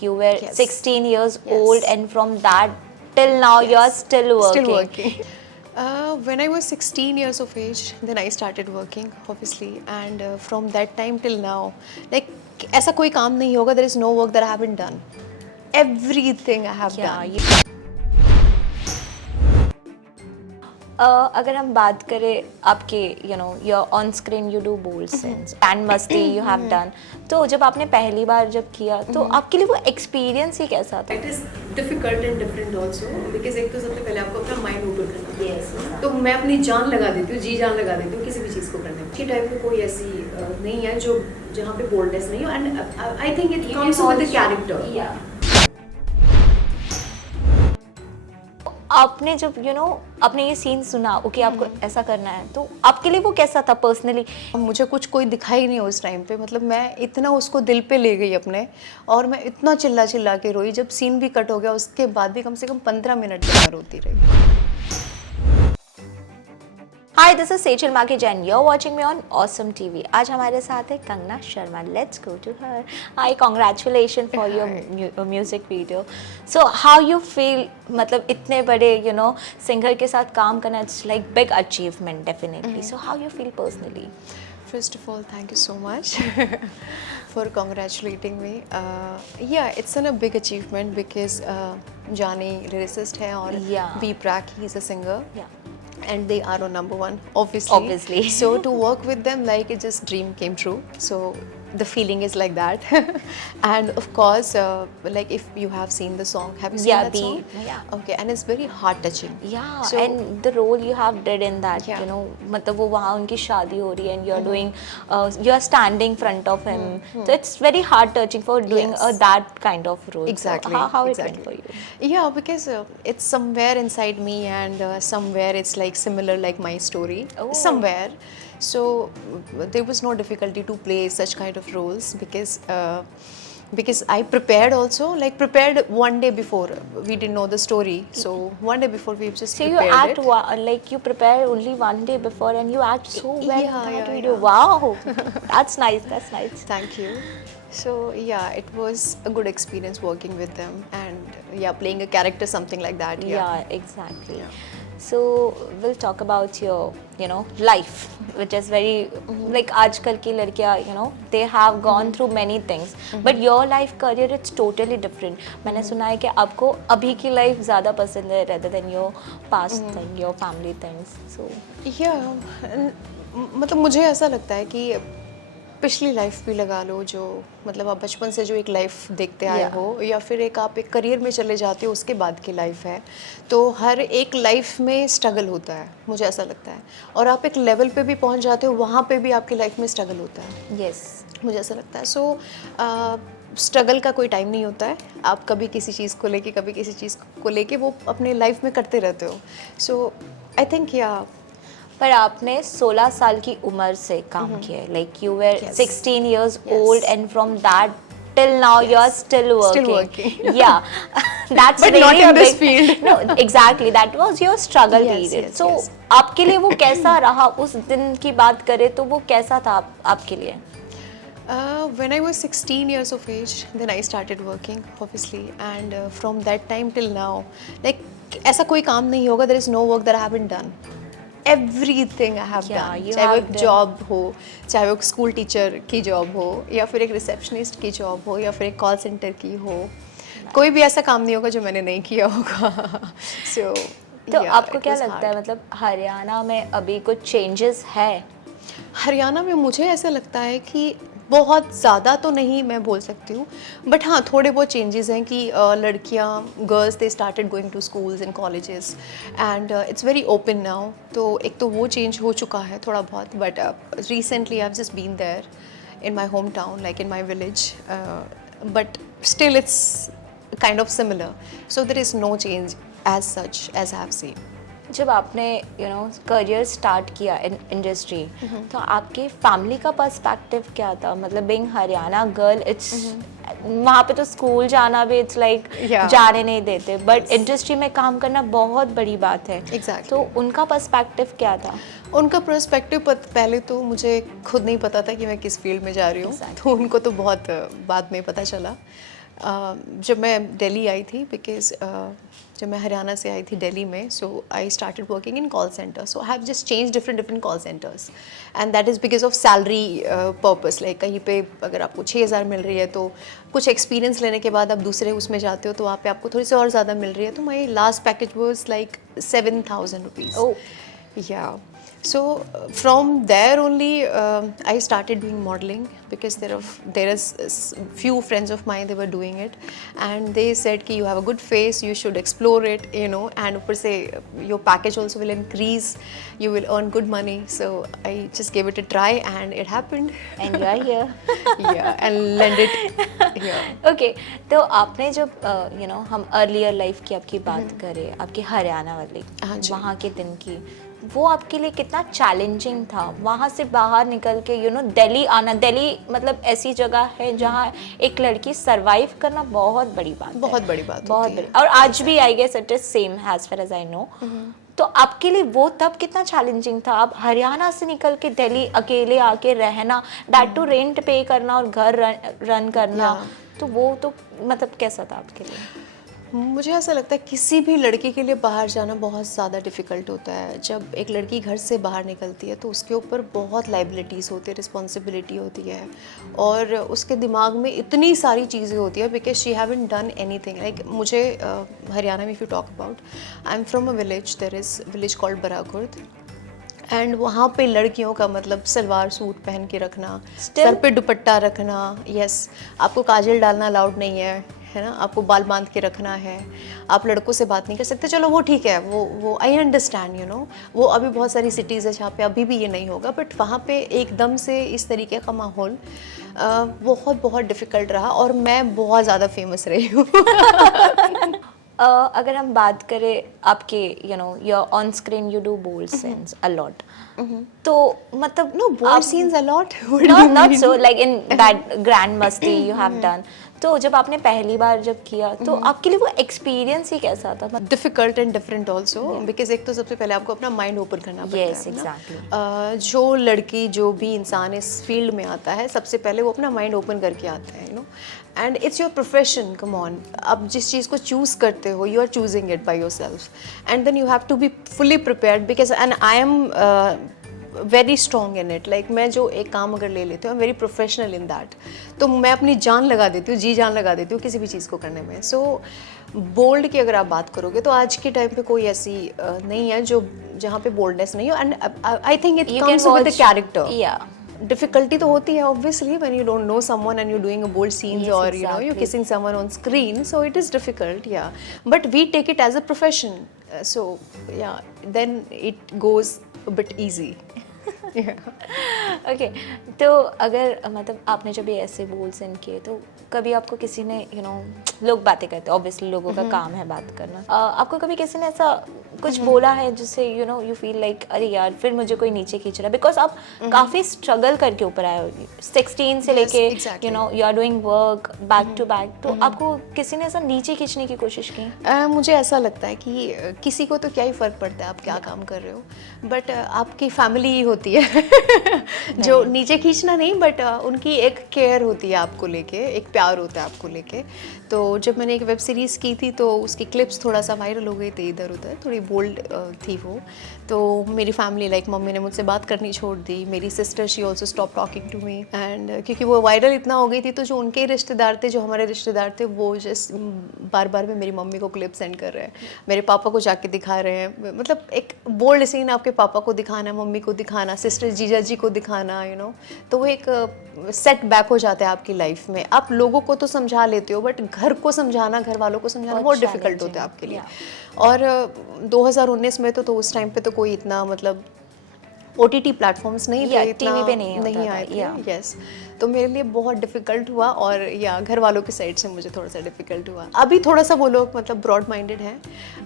like you were Yes. 16 years Yes. old, and from that till now you're still working. Still working. When I was 16 years of age, then I started working, obviously, and from that time till now, like ऐसा कोई काम नहीं होगा, there is no work that I haven't done. Everything I have Yeah, done. अगर हम बात करें आपके your on screen you do bold scenes and मस्ती यू हैव डन, तो जब आपने पहली बार जब किया तो आपके लिए वो एक्सपीरियंस ही कैसा था? It is difficult and different also because एक तो सबसे पहले आपको अपना माइंड ओपन करना है। तो मैं अपनी जान लगा देती हूँ, जी जान लगा देती हूँ किसी भी चीज़ को करने में। की टाइप में कोई ऐसी नहीं है जो जहाँ पे बोल्डनेस नहीं हो, and I think it comes with the character. आपने जब आपने ये सीन सुना, ओके आपको ऐसा करना है, तो आपके लिए वो कैसा था पर्सनली? मुझे कुछ कोई दिखा ही नहीं उस टाइम पे, मतलब मैं इतना उसको दिल पे ले गई अपने, और मैं इतना चिल्ला चिल्ला के रोई। जब सीन भी कट हो गया उसके बाद भी कम से कम 15 मिनट तक मैं रोती रही। Hi, this is Sejal Maki Jain, you are watching me on awesome TV. आज हमारे साथ है Kangana Sharma. Let's go to her. Hi, congratulation for your music video. So how you feel, मतलब इतने बड़े सिंगर के साथ काम करना, it's like big achievement definitely. So how you feel personally? First of all, thank you so much for congratulating me. Yeah, it's a big achievement because Jani lyricist है और Yeah. B Prack, he is a singer. Yeah. And they are on number one, obviously. Obviously. So to work with them, like it just dream came true. So the feeling is like that. And of course, like if you have seen the song, have you seen Yeah, that song? yeah. Okay, and it's very heart touching. Yeah, So and the role you have did in that, Yeah. मतलब वो वहाँ उनकी शादी हो रही है and you're doing, you are standing front of him, so it's very heart touching for doing Yes. that kind of role. Exactly. So how it exactly. went for you? Yeah, because it's somewhere inside me, and somewhere it's like similar, like my story. Oh. Somewhere. So there was no difficulty to play such kind of roles because I prepared also, like prepared one day before. We didn't know the story, so one day before we just So you prepared act it. like you prepare only one day before and you act so well Yeah, in that yeah, video. yeah. Wow, that's nice. That's nice. Thank you. So yeah, it was a good experience working with them, and yeah, playing a character, something like that. Yeah, exactly. So we'll talk about your life, which is very like आजकल की लड़कियाँ they have gone through many things, but your life career it's totally different. मैंने सुना है कि आपको अभी की लाइफ ज़्यादा पसंद है rather than your past thing, your family things. So Yeah, मतलब मुझे ऐसा लगता है कि पिछली लाइफ भी लगा लो, जो मतलब आप बचपन से जो एक लाइफ देखते आए Yeah. हो, या फिर एक आप एक करियर में चले जाते हो उसके बाद की लाइफ है, तो हर एक लाइफ में स्ट्रगल होता है, मुझे ऐसा लगता है। और आप एक लेवल पे भी पहुंच जाते हो, वहाँ पे भी आपकी लाइफ में स्ट्रगल होता है, yes. मुझे ऐसा लगता है। सो स्ट्रगल का कोई टाइम नहीं होता है, आप कभी किसी चीज़ को लेके कभी किसी चीज़ को लेके वो अपने लाइफ में करते रहते हो। सो आई थिंक या पर आपने 16 साल की उम्र से काम किया है, like you were Yes. 16 years Yes. old and from that till now you are still working. Still working. Yeah, that's But really not in a this big field. No, exactly, that was your struggle Yes, period. yes, So yes. आपके लिए वो कैसा रहा? उस दिन की बात करें तो वो कैसा था आपके लिए? When I was 16 years of age, then I started working, obviously, and from that time till now, like ऐसा कोई काम नहीं होगा, there is no work that I haven't done. Everything I have Yeah, done, you चाहे वो have एक done. Job हो, चाहे वो एक स्कूल टीचर की जॉब हो, या फिर एक रिसेप्शनिस्ट की जॉब हो, या फिर एक कॉल सेंटर की हो, कोई भी ऐसा काम नहीं होगा जो मैंने नहीं किया होगा। So तो yeah, आपको it क्या was लगता है, hard. मतलब हरियाणा में अभी कुछ चेंजेस है? हरियाणा में मुझे ऐसा लगता है कि बहुत ज़्यादा तो नहीं मैं बोल सकती हूँ, बट हाँ थोड़े बहुत चेंजेस हैं कि लड़कियाँ, girls, they started going to schools and colleges, and it's very open now. तो एक तो वो चेंज हो चुका है थोड़ा बहुत, but recently I have just been there in my home town, like in my village, but still it's kind of similar, so there is no change as such as I have seen. जब आपने career start किया in industry, तो आपके family का perspective क्या था? मतलब being Haryana girl, it's वहाँ पे तो स्कूल जाना भी इट्स लाइक Yeah. जाने नहीं देते, बट इंडस्ट्री में काम करना बहुत बड़ी बात है। Exactly. तो उनका पर्सपेक्टिव क्या था? उनका पर्सपेक्टिव पहले तो मुझे खुद नहीं पता था कि मैं किस फील्ड में जा रही हूँ, Exactly. तो उनको तो बहुत बाद में पता चला। जब मैं दिल्ली आई थी बिकॉज जब मैं हरियाणा से आई थी दिल्ली में, so I started working in call centre. So I have just change different call centres and that is because of salary purpose. Like कहीं पे अगर आपको 6,000 मिल रही है तो कुछ एक्सपीरियंस लेने के बाद आप दूसरे उसमें जाते हो तो वहाँ पे आपको थोड़ी सी और ज़्यादा मिल रही है. तो my last package was like 7,000 rupees. Oh. Yeah. So from there only I started doing modeling because there is few friends of mine, they were doing it and they said कि you have a good face, you should explore it, you know, and ऊपर से your package also will increase, you will earn good money. So I just gave it a try and it happened. And you are here. Yeah, and landed here. Okay, तो आपने जब हम earlier life की आपकी बात करें, आपके हरियाणा वाली, हाँ जी. वहाँ के दिन की, वो आपके लिए कितना चैलेंजिंग था वहाँ से बाहर निकल के दिल्ली आना? दिल्ली मतलब ऐसी जगह है जहाँ एक लड़की सरवाइव करना बहुत बड़ी बात है. बहुत बड़ी बात बहुत होती बड़ी. और आज भी I guess it is same as far as I know. तो आपके लिए वो तब कितना चैलेंजिंग था? आप हरियाणा से निकल के दिल्ली अकेले आके रहना, दैट टू रेंट पे करना और घर रन करना, तो वो तो मतलब कैसा था आपके लिए? मुझे ऐसा लगता है किसी भी लड़की के लिए बाहर जाना बहुत ज़्यादा डिफ़िकल्ट होता है. जब एक लड़की घर से बाहर निकलती है तो उसके ऊपर बहुत लाइबिलिटीज़ होती है, रिस्पॉन्सिबिलिटी होती है और उसके दिमाग में इतनी सारी चीज़ें होती है because she haven't done anything. Like मुझे हरियाणा में if you talk about, I am from a village, there is village called Barakhurd and वहाँ पे लड़कियों का मतलब सलवार सूट पहन के रखना, सर पे दुपट्टा रखना, यस, आपको काजल डालना अलाउड नहीं है ना, आपको बाल बांध के रखना है, आप लड़कों से बात नहीं कर सकते. चलो वो ठीक है, वो आई अंडरस्टैंड, वो अभी बहुत सारी सिटीज़ है जहाँ पे अभी भी ये नहीं होगा, बट वहाँ पे एकदम से इस तरीके का माहौल बहुत बहुत डिफ़िकल्ट रहा और मैं बहुत ज़्यादा फेमस रही हूँ. अगर हम बात करें आपके your on screen you do bold scenes a lot, तो मतलब No, bold scenes a lot. What do you not mean? so like in that grand masti you have done. तो जब आपने पहली बार जब किया तो आपके लिए वो एक्सपीरियंस ही कैसा था? Difficult and different also because एक तो सबसे पहले आपको अपना माइंड ओपन करना पड़ता Yes, है ना. exactly. जो लड़की जो भी इंसान इस फील्ड में आता है सबसे पहले वो अपना माइंड ओपन करके आता है, and it's your profession. Come on, आप जिस चीज़ को चूज़ करते हो you are choosing it by yourself and then you have to be fully prepared because and I am very strong in it. Like मैं जो एक काम अगर ले लेती हूँ, I am very professional in that, तो मैं अपनी जान लगा देती हूँ, जी जान लगा देती हूँ किसी भी चीज़ को करने में. सो बोल्ड की अगर आप बात करोगे तो आज के टाइम पे कोई ऐसी नहीं है जो जहाँ पे बोल्डनेस नहीं हो. And I think it comes with the character. Difficulty तो होती है obviously when you don't know someone and you doing a bold scenes or you kissing someone on screen, so it is difficult, yeah, but we take it as a profession, so yeah then it goes a bit easy. Okay, तो अगर मतलब आपने जब ये ऐसे बोल scene किए तो कभी आपको किसी ने लोग बातें करते हैं, ऑब्वियसली लोगों का काम है बात करना, आपको कभी किसी ने ऐसा कुछ बोला है जिससे यू फील लाइक अरे यार फिर मुझे कोई नीचे खींच रहा है? बिकॉज आप काफ़ी स्ट्रगल करके ऊपर आए हो 16 से लेके you are doing work back to back, तो आपको किसी ने ऐसा नीचे खींचने की कोशिश की? मुझे ऐसा लगता है कि किसी को तो क्या ही फ़र्क पड़ता है आप क्या काम कर रहे हो, बट आपकी फैमिली ही होती है जो नीचे खींचना नहीं, बट उनकी एक केयर होती है आपको लेके, एक प्यार होता है आपको लेके. तो जब मैंने एक वेब सीरीज़ की थी तो उसकी क्लिप्स थोड़ा सा वायरल हो गई थी इधर उधर, थोड़ी बोल्ड थी वो, तो मेरी फैमिली लाइक मम्मी ने मुझसे बात करनी छोड़ दी, मेरी sister she also stop talking to me, and क्योंकि वो वायरल इतना हो गई थी तो जो उनके रिश्तेदार थे, जो हमारे रिश्तेदार थे, वो जस्ट बार बार में मेरी मम्मी को क्लिप सेंड कर रहे हैं, मेरे पापा को जाके दिखा रहे हैं. मतलब एक बोल्ड सीन आपके पापा को दिखाना, मम्मी को दिखाना, सिस्टर जीजा जी को दिखाना, तो वो एक सेट बैक हो जाता है आपकी लाइफ में. आप लोगों को तो समझा लेते हो बट घर को समझाना, घर वालों को समझाना बहुत डिफिकल्ट होता है आपके लिए. और 2019 में तो उस टाइम पे तो कोई इतना मतलब OTT प्लेटफॉर्म्स नहीं थे, इतना टीवी पे नहीं आए थे. यस, तो मेरे लिए बहुत डिफ़िकल्ट हुआ और या घर वालों की साइड से मुझे थोड़ा सा डिफ़िकल्ट हुआ. अभी थोड़ा सा वो लोग मतलब ब्रॉड माइंडेड हैं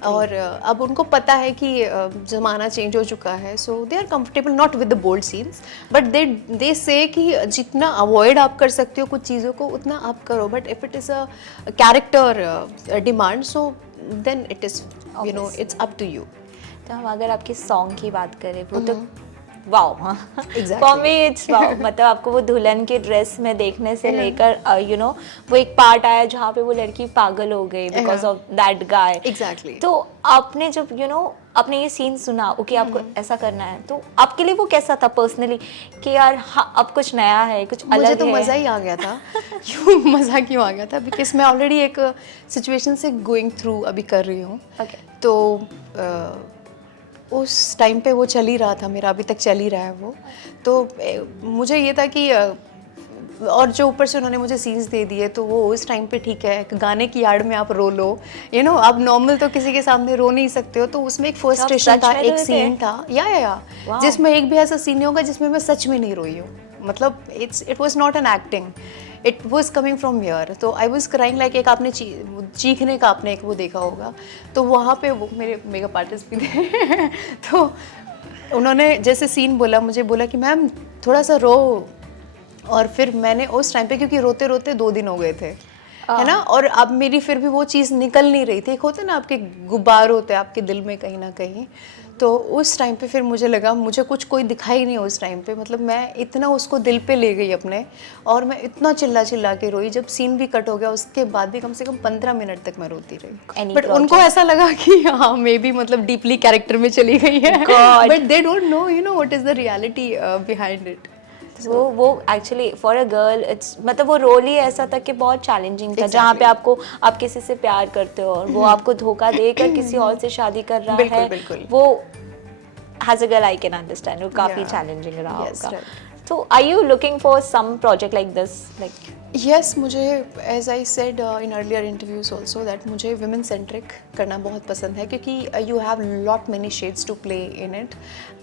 और अब उनको पता है कि ज़माना चेंज हो चुका है, so they are comfortable not with the bold scenes, but they say कि जितना अवॉइड आप कर सकते हो कुछ चीज़ों को उतना आप करो, but if it is a character demand, so then it is it's up to you. तो हम अगर आपके सॉन्ग की बात करें, वो तो wow Exactly. For me it's wow मतलब आपको वो दुल्हन के ड्रेस में देखने से लेकर यू नो वो एक पार्ट आया जहाँ पे वो लड़की पागल हो गई because of that guy Exactly. तो आपने जब यू नो आपने ये सीन सुना ओके आपको ऐसा करना है तो आपके लिए वो कैसा था पर्सनली कि यार हाँ अब कुछ नया है कुछ अलग मुझे तो है मज़ा ही आ गया था क्यों मज़ा क्यों आ गया था बिकॉज मैं ऑलरेडी एक सिचुएशन से गोइंग थ्रू अभी कर रही हूँ Okay. तो उस टाइम पे वो चल ही रहा था मेरा अभी तक चल ही रहा है वो तो मुझे ये था कि और जो ऊपर से उन्होंने मुझे सीन्स दे दिए तो वो उस टाइम पे ठीक है गाने की आड़ में आप रो लो यू नो आप नॉर्मल तो किसी के सामने रो नहीं सकते हो तो उसमें एक फ्रस्ट्रेशन सच था में एक रोए थे? सीन था या Wow. जिसमें एक भी ऐसा सीन नहीं होगा जिसमें मैं सच में नहीं रोई हूँ मतलब it was not an acting it was coming from here तो आई वाज क्राइंग लाइक एक आपने चीखने का आपने एक वो देखा होगा तो वहाँ पे वो मेरे मेकअप आर्टिस्ट भी थे तो उन्होंने जैसे सीन बोला मुझे बोला कि मैम थोड़ा सा रो और फिर मैंने उस टाइम पे क्योंकि रोते रोते 2 दिन हो गए थे है ना और अब मेरी फिर भी वो चीज़ निकल नहीं रही थी एक होता है ना आपके गुब्बार होते हैं आपके दिल में कहीं ना कहीं तो उस टाइम पे फिर मुझे लगा मुझे कुछ कोई दिखाई नहीं उस टाइम पे मतलब मैं इतना उसको दिल पे ले गई अपने और मैं इतना चिल्ला चिल्ला के रोई जब सीन भी कट हो गया उसके बाद भी कम से कम 15 मिनट तक मैं रोती रही Any बट उनको ऐसा लगा कि हाँ मे बी मतलब डीपली कैरेक्टर में चली गई है God. But they don't know you know what is the reality behind it वो actually for a girl it's मतलब वो रोल ही ऐसा था कि बहुत चैलेंजिंग था जहाँ पे आपको आप किसी से प्यार करते हो और वो आपको धोखा देकर किसी और से शादी कर रहा बिल्कुल, है बिल्कुल। वो as a girl I can understand वो काफी Yeah. चैलेंजिंग रहा Yes, होगा right. तो are you looking for some project like this like yes मुझे as I said in earlier interviews also that मुझे विमेन सेंट्रिक करना बहुत पसंद है क्योंकि you have lot many shades to play in it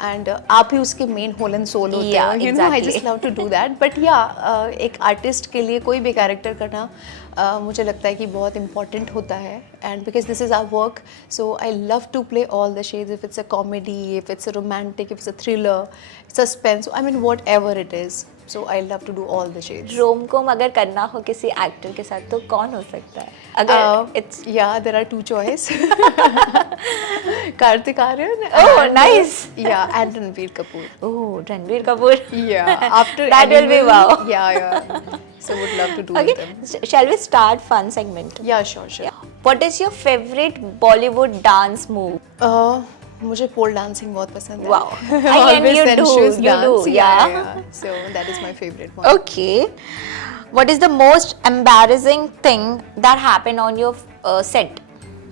and आप ही उसके मेन होल एंड सोल होते Yeah, हो you know I exactly. Just love to do that but या एक आर्टिस्ट के लिए कोई भी कैरेक्टर करना मुझे लगता है कि बहुत इंपॉर्टेंट होता है and because this is our work so I love to play all the shades if it's a comedy if it's a romantic if it's a thriller suspense I mean whatever it is so I love to do all the shades rom-com अगर करना हो किसी actor के साथ तो कौन हो सकता है अगर it's yeah, there are 2 choice. Kartik Aaryan. Oh, and, nice. Yeah, and Ranbir Kapoor. Oh Ranbir Kapoor Yeah, after That will be Animal, wow. Yeah. So would love to do with them. Okay, shall we start fun segment? Yeah, sure. What is your favorite Bollywood dance move? मुझे पोल dancing बहुत पसंद है. Wow. And Always you do, sensuous you do, dance. yeah. So that is my favorite one. Okay. What is the most embarrassing thing that happened on your set?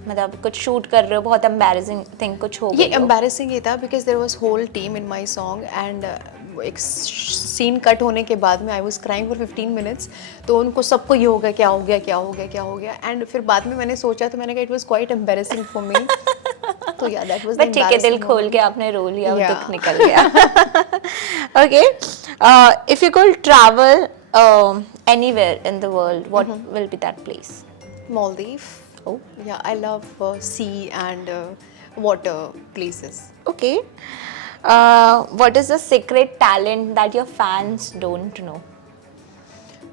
मतलब कुछ shoot कर रहे हो बहुत embarrassing thing कुछ हो ये गई हो? एम्बैरेसिंग ये था because there was whole team in my song and एक सीन कट होने के बाद में I was crying for 15 minutes तो उनको सबको ये हो गया क्या हो गया एंड फिर बाद में मैंने सोचा तो मैंने कहा it was quite embarrassing for me तो या दैट वाज बट ठीक है दिल खोल के आपने रो लिया Yeah. दुख निकल गया okay if you could travel anywhere in the world what will be that place Maldives. Oh. Yeah, I love sea and water places. Okay. What is the secret talent that your fans don't know?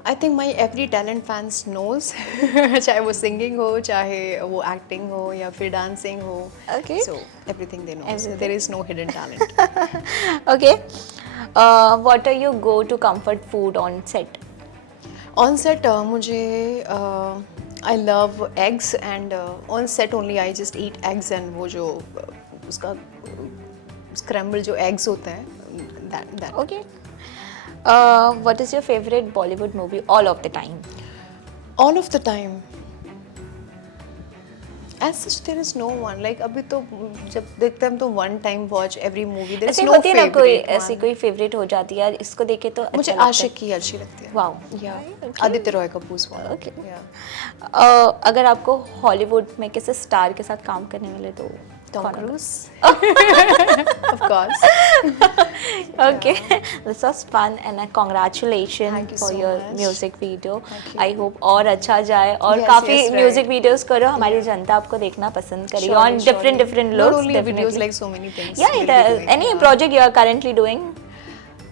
I think my every talent fans knows. चाहे वो singing हो, चाहे वो acting हो या फिर dancing हो. Okay. So everything they know. Everything. There is no hidden talent. Okay. What are your go-to comfort food on set? On set मुझे I love eggs and on set only I just eat eggs and वो जो उसका scrambled जो eggs होते हैं that. Okay. What is your favorite Bollywood movie all of the time? All of the time. As such, there is no one. Like अभी तो जब देखते हैं हम तो one time watch every movie. There is ऐसे no होती है ना कोई favorite ऐसी one. कोई फेवरेट हो जाती है यार इसको देखे तो मुझे अच्छा आशिक की अच्छी लगती है. Wow Yeah. आदित्य रॉय कपूर वाला. Okay. Yeah. अगर आपको हॉलीवुड में किसी स्टार के साथ काम करने मिले तो Tom कौन होगा? Cruise. Of course. Okay, this was fun and congratulations Thank you for so your much. music video. Thank you. I hope और अच्छा जाए और Yes, काफी yes, right. म्यूजिक वीडियोस करो हमारी जनता आपको देखना पसंद करेगी on different Not looks only videos definitely. like so many things. Yeah, we'll be doing. any Yeah. project you are currently doing?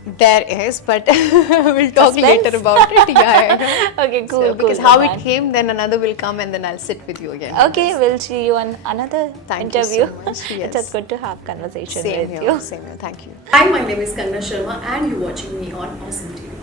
There is, but we'll talk Suspense? later about it. Yeah. Okay, cool. Because cool how with it that. came, then another will come, and then I'll sit with you again. Okay, we'll see you on another Thank you interview. so much. It Yes. was good to have conversation Same with here. you. Same here. Thank you. Hi, my name is Kanna Sharma and you're watching me on Awesome TV.